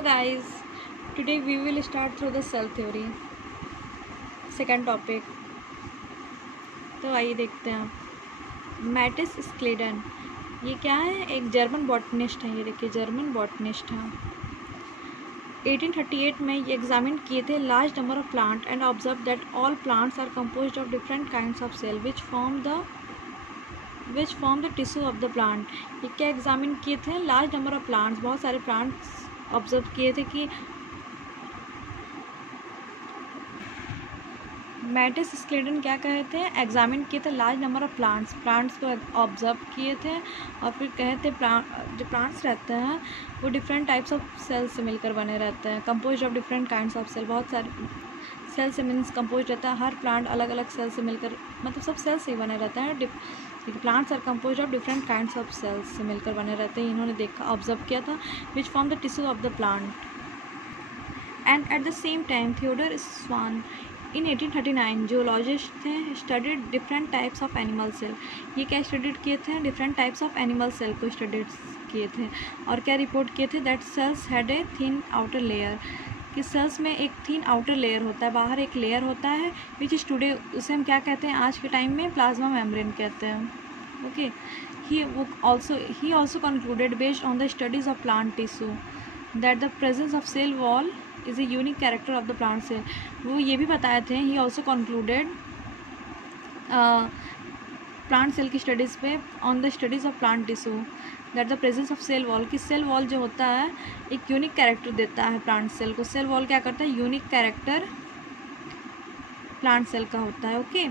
Hello guys, today we will start through the cell theory. Second topic. तो आइए देखते हैं मैटिस स्क्लेडन। ये क्या है? एक जर्मन बॉटनिस्ट है। ये देखिए जर्मन बॉटनिस्ट है। 1838 में ये एग्जामिन किए थे large number of plant and observe that all plants are composed of different kinds of cell which form the tissue of the plant. ये क्या एग्जामिन किए थे? लार्ज नंबर ऑफ प्लांट्स, बहुत सारे प्लांट्स ऑब्जर्व किए थे कि मैटिस स्क्लेडन क्या कहे थे? एग्जामिन किए थे लार्ज नंबर ऑफ प्लांट्स को ऑब्जर्व किए थे और फिर कहे थे जो प्लांट्स रहते हैं वो डिफरेंट टाइप्स ऑफ सेल्स से मिलकर बने रहते हैं, compose of different kinds of cell. बहुत सारे सेल से मीन्स कंपोज रहता है, हर प्लांट अलग अलग सेल से मिलकर, मतलब सब सेल से ही बने रहते हैं। Plants are compose of different kinds of cells से मिलकर बने रहते हैं। इन्होंने देखा, ऑब्जर्व किया था which form the tissue of the plant. And at the same time Theodor Schwann in 1839 geologist थे, studied different types of animal cell. ये क्या स्टडीड किए थे? Different types of animal cell को स्टडीड किए थे और क्या रिपोर्ट किए थे? That cells had a thin outer layer, कि सेल्स में एक थिन आउटर लेयर होता है, बाहर एक लेयर होता है विच इज टुडे, उसे हम क्या कहते हैं आज के टाइम में? प्लाज्मा मेम्ब्रेन कहते हैं। Okay, he also concluded based on the studies of plant tissue that the presence of cell wall is a unique character of the plant cell. वो ये भी बताए थे, he also concluded plant cell की studies पे on the studies of plant tissue that the presence of cell wall, कि cell wall जो होता है एक यूनिक कैरेक्टर देता है प्लांट सेल को। सेल वॉल क्या करता है? यूनिक कैरेक्टर प्लांट सेल का होता है। Okay,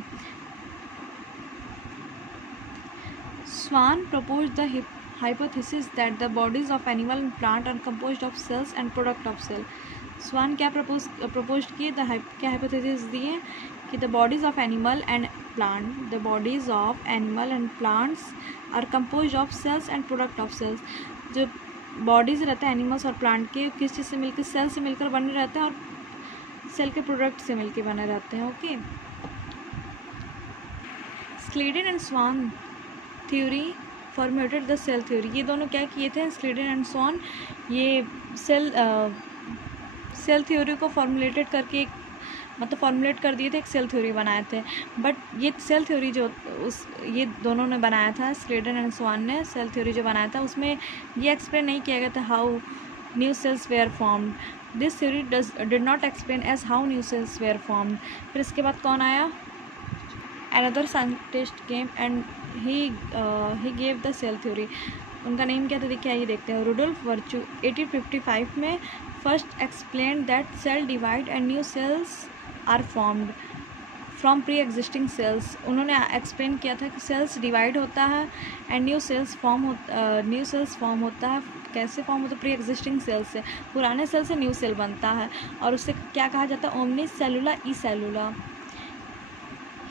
Schwann propose the hypothesis that the bodies of animal and plant are composed of cells and product of cell। Schwann क्या प्रपोज किए? क्या हाइपोथेसिस दिए कि the bodies of animal and plants are compose of cells and product of cells. जो bodies रहते हैं animals और plant के, किस चीज़ से मिलकर? सेल से मिलकर बने रहते हैं और सेल के प्रोडक्ट से मिलकर बने रहते हैं। ओके, Schleiden and Schwann theory formulated the cell theory. ये दोनों क्या किए थे? स्क्लेडन एंड स्वान ये सेल थ्योरी को फॉर्मुलेटेड करके फॉर्मुलेट कर दिए थे, एक सेल थ्योरी बनाए थे। बट ये सेल थ्योरी जो ये दोनों ने बनाया था, स्क्लेडन एंड स्वान ने सेल थ्योरी जो बनाया था, उसमें ये एक्सप्लेन नहीं किया गया था how new cells were formed. This theory did not explain as how new cells were formed. फिर इसके बाद कौन आया? Another scientist came and he gave the cell theory। उनका नेम क्या था? देखिए आइए देखते हैं। रुडोल्फ वर्चू 1855 में first explain that cell divide and new cells are formed from pre existing cells. उन्होंने एक्सप्लेन किया था कि सेल्स डिवाइड होता है एंड न्यू सेल्स फॉर्म होता है। कैसे फॉर्म होता है? प्री एग्जिस्टिंग सेल से, पुराने सेल से न्यू सेल बनता है और उससे क्या कहा जाता है? Omnis cellula e cellula.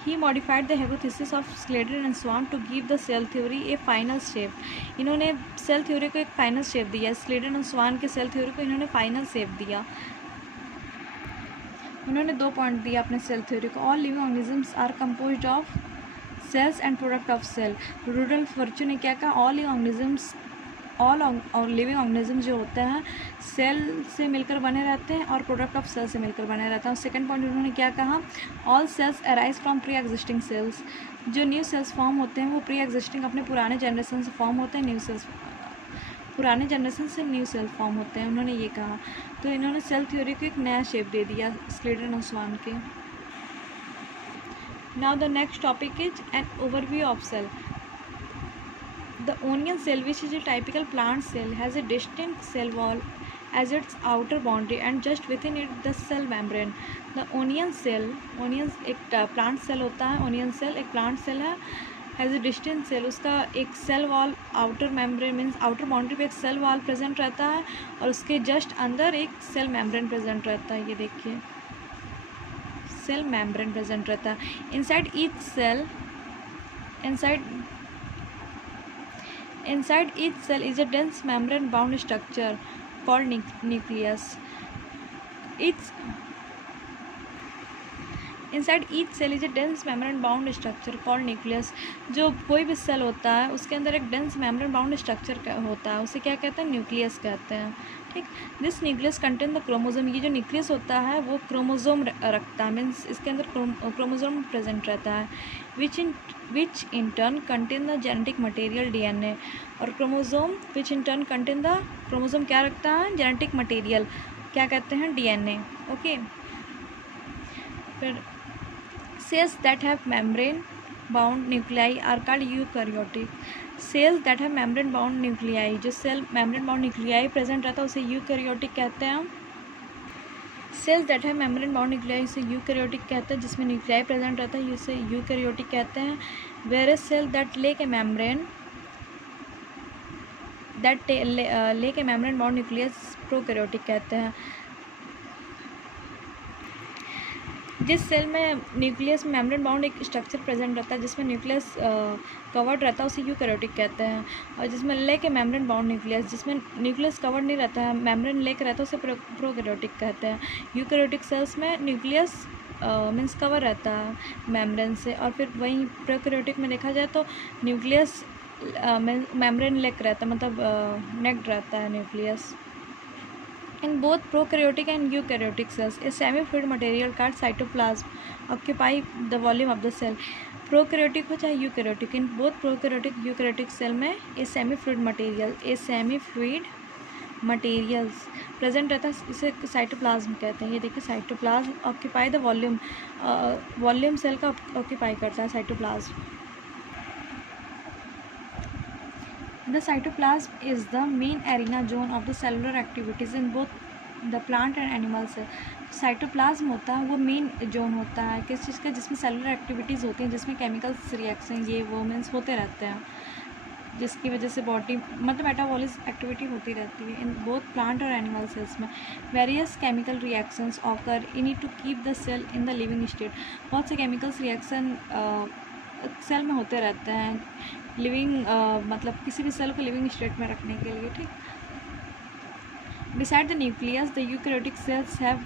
He modified the hypothesis of Scladen and Swan to give the cell theory a final shape। इन्होंने सेल थ्योरी को एक फाइनल शेप दिया। स्क्लेडन और स्वान के सेल थ्योरी को इन्होंने फाइनल शेप दिया। उन्होंने 2 पॉइंट दिया अपने सेल थ्योरी को। All living organisms are composed of cells and product of cell. Rudolf Virchow ने क्या कहा? ऑल लिविंग ऑर्गेनिज्म जो होते हैं सेल से मिलकर बने रहते हैं और प्रोडक्ट ऑफ सेल से मिलकर बने रहते हैं। और सेकंड पॉइंट उन्होंने क्या कहा? All cells arise from pre existing cells. जो न्यू सेल्स फॉर्म होते हैं वो प्री एग्जिस्टिंग अपने पुराने जनरेशन से फॉर्म होते हैं। पुराने जनरेशन से न्यू सेल फॉर्म होते हैं, उन्होंने ये कहा। तो इन्होंने सेल थ्योरी को एक नया शेप दे दिया स्क्लेडन और स्वान के। Now the next topic is an overview of cell. The onion cell, which is a typical plant cell, has a distinct cell wall as its outer boundary and just within it the cell membrane। The onion cell, एक plant cell होता है, onion cell एक plant cell है, has a distinct cell, उसका एक cell wall outer membrane means outer boundary पे एक cell wall present रहता है और उसके just अंदर एक cell membrane present रहता है। ये देखिए cell membrane present रहता है। Inside each cell is a dense membrane-bound structure called nucleus. Inside each cell is a dense membrane bound structure called nucleus. जो कोई भी सेल होता है उसके अंदर एक डेंस मेम्ब्रेन बाउंड स्ट्रक्चर होता है, उसे क्या कहते हैं, न्यूक्लियस कहते हैं। ठीक, this nucleus contain the chromosome. ये जो न्यूक्लियस होता है वो क्रोमोसोम रखता है, मीन्स इसके अंदर क्रोमोसोम प्रेजेंट रहता है, which in turn contain the genetic material DNA। और chromosome which in turn contain the, chromosome क्या रखता है, जेनेटिक मटेरियल, क्या कहते हैं, DNA। ओके, फिर cells that have membrane bound nuclei are called eukaryotic। cells that have membrane bound nuclei, जो सेल membrane bound nuclei प्रेजेंट रहता है उसे यूकैरियोटिक कहते हैं। cells that have membrane bound nuclei इसे यूकैरियोटिक कहते हैं, जिसमें न्यूक्लियाई प्रेजेंट रहता है इसे यूकैरियोटिक कहते हैं। whereas cell that lack a membrane bound nucleus prokaryotic कहते हैं। जिस सेल में न्यूक्लियस में मेम्ब्रेन बाउंड एक स्ट्रक्चर प्रेजेंट रहता है, जिसमें न्यूक्लियस कवर्ड रहता है उसे यूकैरियोटिक कहते हैं। और जिसमें लेक है मेम्ब्रेन बाउंड न्यूक्लियस, जिसमें न्यूक्लियस कवर्ड नहीं रहता है, मेम्ब्रेन लेक रहता है, उसे प्रोकैरियोटिक कहते हैं। यूकैरियोटिक सेल्स में न्यूक्लियस मीन्स कवर रहता है मेम्ब्रेन से, और फिर वहीं प्रोकैरियोटिक में देखा जाए तो न्यूक्लियस मेम्ब्रेन लेक रहता है, मतलब नेक्ड रहता है nucleus. In both prokaryotic and eukaryotic cells, a semi-fluid material called cytoplasm occupy the volume of the cell। Prokaryotic हो चाहे eukaryotic, in both prokaryotic eukaryotic cell में a semi fluid materials present रहता है, इसे cytoplasm कहते हैं। ये देखिए cytoplasm occupy the volume cell का ऑक्यूपाई करता है cytoplasm. The cytoplasm is the main arena zone of the cellular activities in both the plant and animal cell। Cytoplasm होता है वो मेन जोन होता है किस चीज़ का, जिसमें सेलुलर एक्टिविटीज़ होती हैं, जिसमें केमिकल्स रिएक्शन ये वो मीन्स होते रहते हैं, जिसकी वजह से बॉडी मतलब मेटाबॉलिक एक्टिविटी होती रहती है इन बोथ प्लांट और एनिमल सेल्स में। Various chemical reactions occur in need to keep the cell in the living state. बहुत से केमिकल्स रिएक्शन सेल में होते रहते हैं लिविंग मतलब किसी भी सेल को लिविंग स्टेट में रखने के लिए। ठीक, beside the nucleus the eukaryotic cells have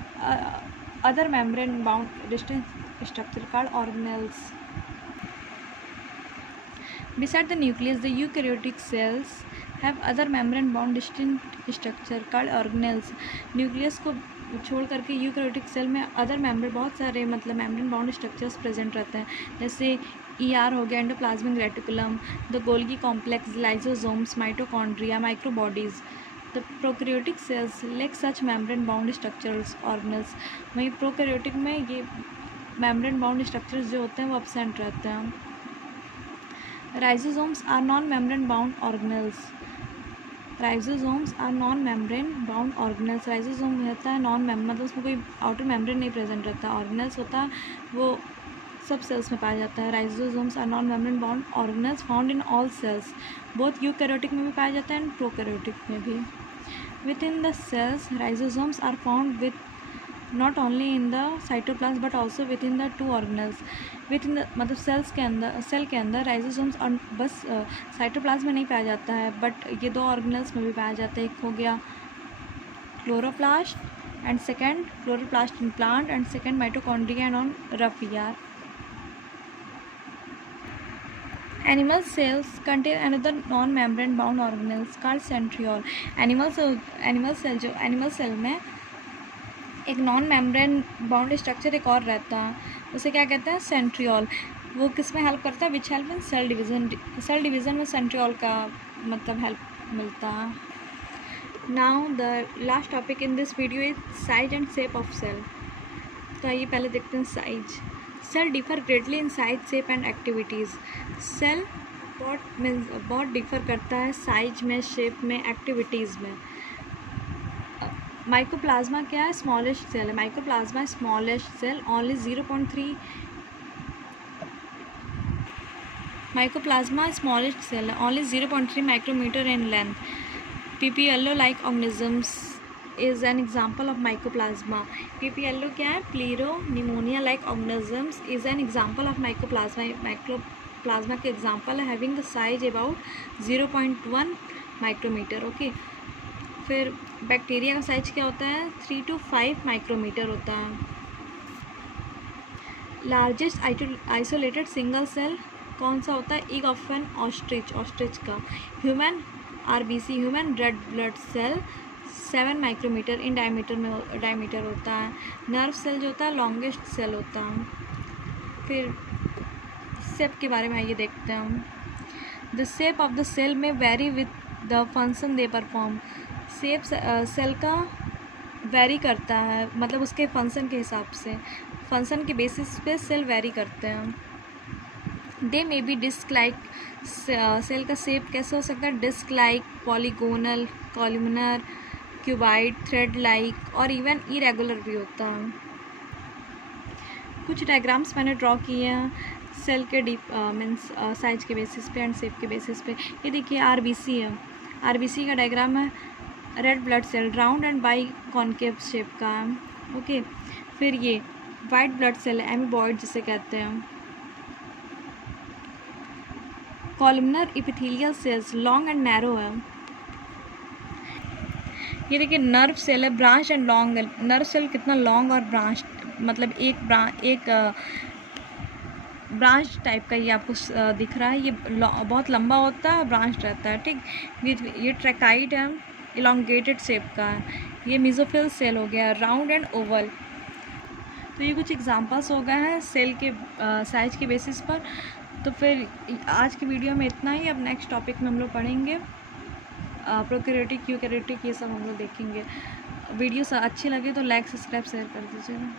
other membrane bound distinct structure called organelles. Beside the nucleus, the eukaryotic cells have other membrane-bound distinct structure called organelles। Nucleus को छोड़ करके eukaryotic cell में other membrane बहुत सारे मतलब membrane bound structures present रहते हैं, जैसे ER हो गया, endoplasmic reticulum, the Golgi complex, lysosomes, mitochondria, microbodies. The prokaryotic cells lake such membrane bound structures organelles. वहीं प्रोकैरियोटिक में ये मेम्ब्रेन बाउंड स्ट्रक्चर्स जो होते हैं वो एब्सेंट रहते हैं। Rhizosomes are non-membrane bound organelles। Rhizosomes are non-membrane bound organelles। Rhizosome रहता है नॉन मतलब उसमें कोई आउटर मेम्ब्रेन नहीं प्रेजेंट रहता। ऑर्गेनेल्स होता है वो सब सेल्स में पाया जाता है। Rhizosomes are non-membrane bound organelles found in all cells। Both eukaryotic में भी पाया जाता है एंड प्रोकैरियोटिक में भी। Within the cells, rhizosomes are found with not only in the cytoplasm but also within the two organelles। within the मतलब sales के अंदर सेल के अंदर राइजोसोम्स और बस साइटोप्लाज्म में नहीं पाया जाता है, बट ये दो ऑर्गेनेल्स में भी पाया जाता है। एक हो गया chloroplast and second chloroplast in plant and second mitochondria and on rough ER। Animal cells contain another non-membrane bound organelles called centriole। Animal cell में एक नॉन मेम्ब्रेन बाउंड स्ट्रक्चर एक और रहता है, उसे क्या कहते हैं, सेंट्रियोल। वो किस में हेल्प करता है, which help in cell division. Cell division में सेंट्रियोल का मतलब हेल्प मिलता है। Now the last topic in this video is size and shape of cell. तो आइए पहले देखते हैं size. Cell differ greatly in size, shape and activities. Cell बहुत डिफर करता है साइज में, शेप में, एक्टिविटीज़ में। माइकोप्लाज्मा क्या है, स्मॉलेस्ट सेल है। Mycoplasma smallest cell, only 0.3 mycoplasma smallest cell है, only 0.3 micrometre in length. PPLO like organisms is an example of mycoplasma. PPLO क्या है, pleuro pneumonia like organisms is an example of mycoplasma. Mycoplasma के example है having the size about 0.1 micrometre. Okay, फिर bacteria का size क्या होता है, 3 to 5 micrometer होता है। लार्जेस्ट आइसोलेटेड सिंगल सेल कौन सा होता है? Egg of an ostrich, ostrich का। Human RBC, human red blood cell 7 micrometre in diameter होता है। नर्व सेल जो होता है लॉन्गेस्ट सेल होता है। फिर शेप के बारे में आइए देखते हैं। The shape of the cell में vary with the function they perform. Shape cell का वेरी करता है, मतलब उसके फंक्शन के हिसाब से, फंक्शन के बेसिस पे सेल वेरी करते हैं। They may be disc like, cell का शेप कैसे हो सकता है? Disc like, polygonal, columnar, cuboid, thread like और इवन इरेगुलर भी होता है। कुछ डायग्राम्स मैंने ड्रॉ किए हैं सेल के डीप मीन्स साइज के बेसिस पे एंड शेप के बेसिस पे। ये देखिए आरबीसी है, आरबीसी का डायग्राम है। Red blood cell round and biconcave shape का है। ओके, फिर ये वाइट ब्लड सेल है, एमीबॉइड जिसे कहते हैं। Columnar epithelial cells long and narrow है। ये देखिए नर्व सेल है, branch and long. Nerve cell कितना लॉन्ग और ब्रांच, मतलब एक ब्रांच टाइप का ये आपको दिख रहा है। ये बहुत लंबा होता है, ब्रांच रहता है, ठीक। ये ट्रैकाइड है, इलोंगेटेड शेप का है। ये मेसोफिल सेल हो गया, राउंड एंड ओवल। तो ये कुछ एग्जांपल्स हो गए हैं सेल के साइज के बेसिस पर। तो फिर आज की वीडियो में इतना ही। अब नेक्स्ट टॉपिक में हम लोग पढ़ेंगे प्रोकैरियोटिक, यूकैरियोटिक, ये सब हम लोग देखेंगे। वीडियो अच्छी लगे तो लाइक, सब्सक्राइब, शेयर कर दीजिएगा।